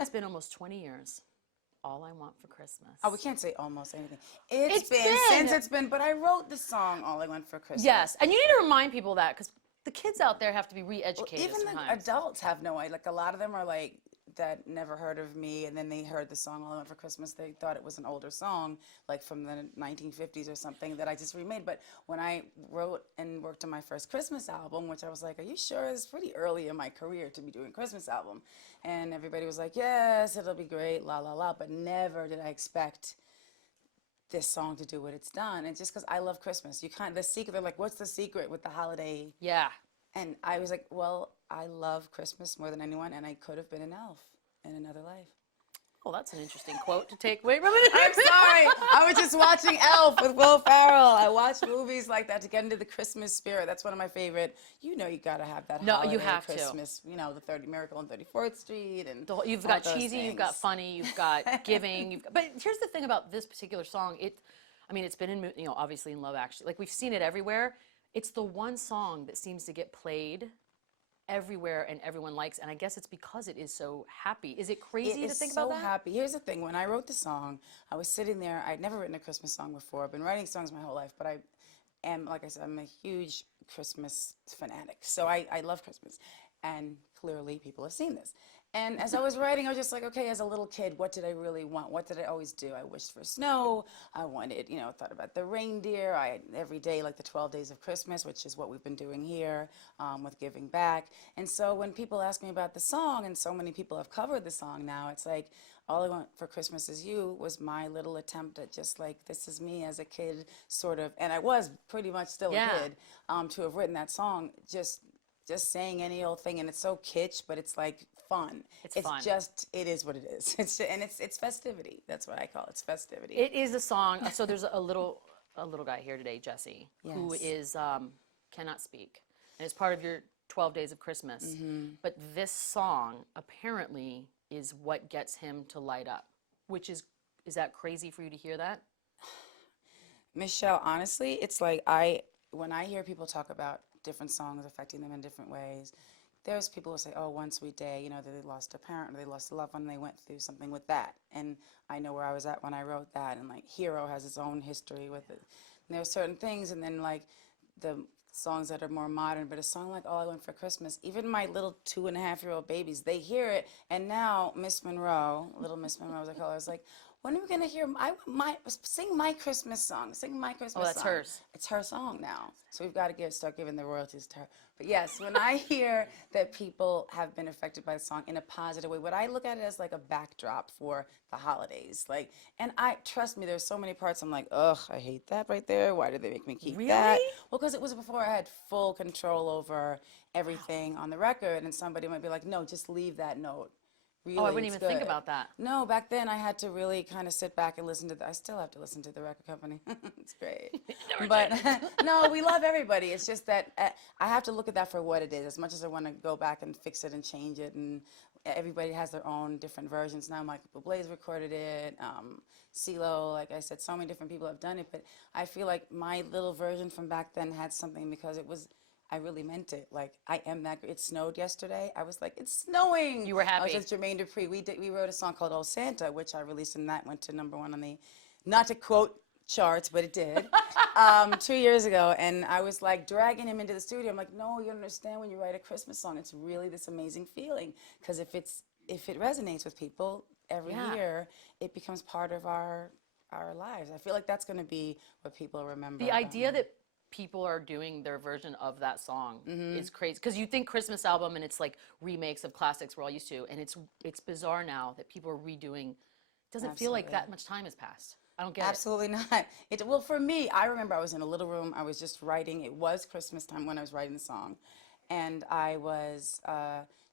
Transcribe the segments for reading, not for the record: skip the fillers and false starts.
It's been almost 20 years. All I Want for Christmas. Oh, we can't say almost anything. It's Since been. it's been, but I wrote the song "All I Want for Christmas." Yes, and you need to remind people that because the kids out there have to be Well, re-educated even the sometimes. adults have no idea. Like a lot of them are like that never heard of me, and then they heard the song "All I Want for Christmas." They thought it was an older song, like from the 1950s or something that I just remade. But when I wrote and worked on my first Christmas album, which I was like, "Are you sure?" It's pretty early in my career to be doing a Christmas album, and everybody was like, "Yes, it'll be great, la la la." But never did I expect this song to do what it's done. And just because I love Christmas, the secret. They're like, "What's the secret with the holiday?" Yeah. And I was like, well, I love Christmas more than anyone, and I could have been an elf in another life. Well, that's an interesting quote to take away from it. I'm sorry. I was just watching Elf with Will Ferrell. I watch movies like that to get into the Christmas spirit. That's one of my favorite. You know, you got to have that No, holiday you have to. Christmas. You know, the 30 Miracle on 34th Street, and You've all got those cheesy, you've got things. funny, you've got giving. But here's the thing about this particular song. I mean, it's been in, obviously in Love Actually. Like, we've seen it everywhere. It's the one song that seems to get played everywhere and everyone likes, and I guess it's because it is so happy. Is it crazy to think about that? It is so happy. Here's the thing. When I wrote the song, I was sitting there. I'd never written a Christmas song before. I've been writing songs my whole life, but I am, like I said, I'm a huge Christmas fanatic. So I love Christmas. And clearly people have seen this. And as I was writing, I was just like, okay, as a little kid, what did I really want? What did I always do? I wished for snow. I wanted, thought about the reindeer. Every day, like the 12 days of Christmas, which is what we've been doing here with giving back. And so when people ask me about the song, and so many people have covered the song now, it's like, All I Want for Christmas Is You was my little attempt at just like, this is me as a kid, sort of, and I was pretty much still a kid, to have written that song, just saying any old thing, and it's so kitsch, but it's like fun. It's fun. It is what it is. It's festivity. That's what I call it. It's festivity. It is a song. So there's a little guy here today, Jesse, who is cannot speak, and it's part of your 12 Days of Christmas. But this song apparently is what gets him to light up, which is that crazy for you to hear that? Michelle, honestly, it's like when I hear people talk about different songs affecting them in different ways, there's people who say, oh, One Sweet Day, that they lost a parent or they lost a loved one and they went through something with that. And I know where I was at when I wrote that. And like Hero has its own history with it. And there's certain things, and then like the songs that are more modern, but a song like All I Want for Christmas, even my little 2.5-year-old babies, they hear it. And now Miss Monroe, little Miss Monroe as I call her, I was like, when are we going to hear sing my Christmas song? Sing my Christmas song. Oh, that's hers. It's her song now. So we've got to start giving the royalties to her. But yes, when I hear that people have been affected by the song in a positive way, what I look at it as like a backdrop for the holidays. Like, and trust me, there's so many parts I'm like, ugh, I hate that right there. Why did they make me keep that? Well, because it was before I had full control over everything on the record, and somebody might be like, no, just leave that note. Really, I wouldn't even think about that. No, back then I had to really kind of sit back and listen to I still have to listen to the record company. It's great. But no, we love everybody. It's just that I have to look at that for what it is. As much as I want to go back and fix it and change it, and everybody has their own different versions now. Michael Bublé's recorded it. CeeLo, like I said, so many different people have done it. But I feel like my little version from back then had something because I really meant it. Like, I am that. It snowed yesterday. I was like, it's snowing. You were happy. I was with Jermaine Dupri. We wrote a song called Old Santa, which I released, and that went to #1 on the, not to quote charts, but it did, 2 years ago. And I was like dragging him into the studio. I'm like, no, you understand when you write a Christmas song, it's really this amazing feeling. Because if it resonates with people every year, it becomes part of our lives. I feel like that's going to be what people remember. The idea that people are doing their version of that song is crazy, because you think Christmas album and it's like remakes of classics we're all used to, and it's bizarre now that people are redoing. It doesn't feel like that much time has passed. I don't get Absolutely not. Well, for me, I remember I was in a little room. I was just writing. It was Christmas time when I was writing the song, and I was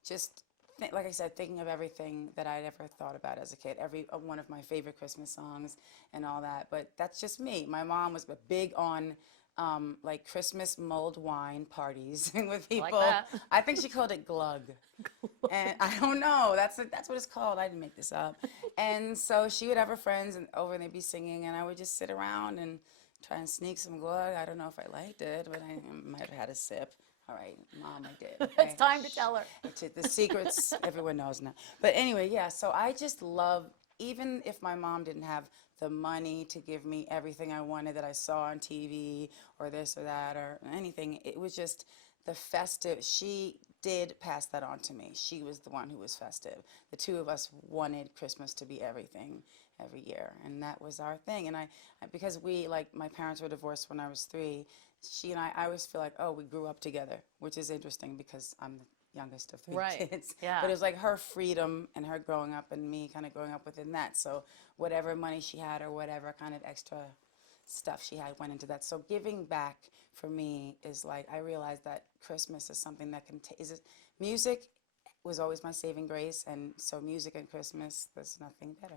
just like I said, thinking of everything that I'd ever thought about as a kid. Every one of my favorite Christmas songs and all that. But that's just me. My mom was big on like Christmas mulled wine parties with people. Like that. I think she called it glug. And I don't know. That's what it's called. I didn't make this up. And so she would have her friends over and they'd be singing, and I would just sit around and try and sneak some glug. I don't know if I liked it, but I might have had a sip. All right, Mom, I did. Okay? It's time to tell her. The secrets, everyone knows now. But anyway, yeah, so I just love, even if my mom didn't have the money to give me everything I wanted that I saw on TV or this or that or anything, it was just the festive. She did pass that on to me. She was the one who was festive. The two of us wanted Christmas to be everything every year, and that was our thing. And because my parents were divorced when I was 3, she and I always feel like, oh, we grew up together, which is interesting because I'm the youngest of 3 Right. kids. Yeah. But it was like her freedom and her growing up and me kind of growing up within that. So whatever money she had or whatever kind of extra stuff she had went into that. So giving back for me is like, I realized that Christmas is something that music was always my saving grace, and so music and Christmas, there's nothing better.